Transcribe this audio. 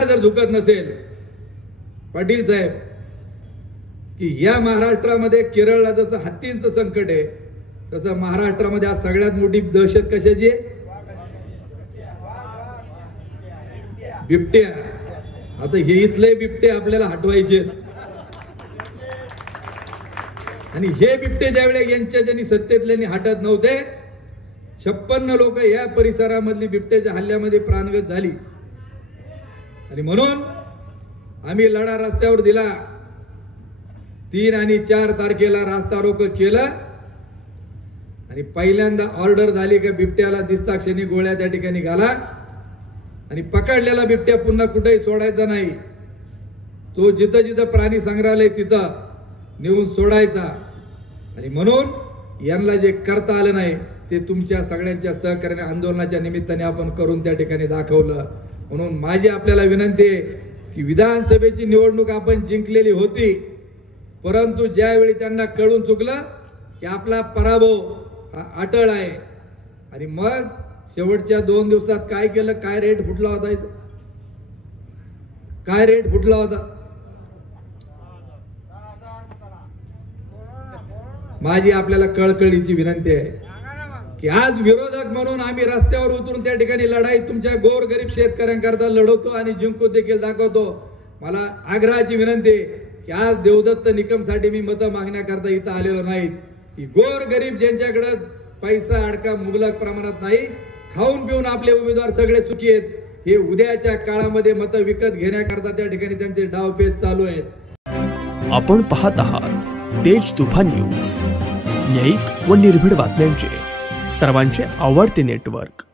जर झुकत नसेल पाटील साहेब की या महाराष्ट्रामध्ये केरळला जसं हत्तींचं संकट आहे तसं महाराष्ट्रामध्ये आज सगळ्यात मोठी दहशत कशाची आहे? बिबट्या। आता हे इथले बिबटे आपल्याला हटवायचे आणि हे बिबटे ज्यावेळेला यांच्या ज्यांनी सत्तेतल्यांनी हटत नव्हते 56 लोक या परिसरामधली बिबट्याच्या हल्ल्यामध्ये प्राणगत झाली आणि म्हणून आम्ही लढा रस्त्यावर दिला। 3 आणि 4 तारखेला रास्ता रोको केलं आणि पहिल्यांदा ऑर्डर झाली की बिबट्याला दिसता क्षणी गोळ्या त्या ठिकाणी घाला आणि पकडलेला बिबट्या पुन्हा कुठेही सोडायचा नाही। तो जिथं जिथं प्राणी संग्रहालय तिथं नेऊन सोडायचा आणि म्हणून यांना जे करता आलं नाही ते तुमच्या सगळ्यांच्या सहकार्याने आंदोलनाच्या निमित्ताने आपण करून त्या ठिकाणी दाखवलं। म्हणून माझी आपल्याला विनंती आहे की विधानसभेची निवडणूक आपण जिंकलेली होती, परंतु ज्यावेळी त्यांना कळून चुकलं की आपला पराभव हा अटळ आहे आणि मग शेवटच्या 2 दिवसात काय केलं? काय रेट फुटला होता इथं? काय रेट फुटला होता? माझी आपल्याला कळकळीची विनंती आहे की आज विरोधक म्हणून आम्ही रस्त्यावर उतरून त्या ठिकाणी लढाई तुमच्या गोरगरीब शेतकऱ्यांकरता लढवतो आणि जिंकू देखील दाखवतो। मला आग्रहाची विनंती आहे की आज देवदत्त निकमसाठी मी मतं मागण्याकरता इथं आलेलो नाही। की गोरगरीब ज्यांच्याकडे पैसा अडका मुबलक प्रमाणात नाही, खाऊन पिऊन आपले उमेदवार सगळे सुखी आहेत, हे उद्याच्या काळामध्ये मतं विकत घेण्याकरता त्या ठिकाणी त्यांचे डावपेच चालू आहेत। आपण पाहत आहात तेज तुफान न्यूज, न्यायिक व निर्भीड बातम्यांचे सर्वांचे आवडते नेटवर्क।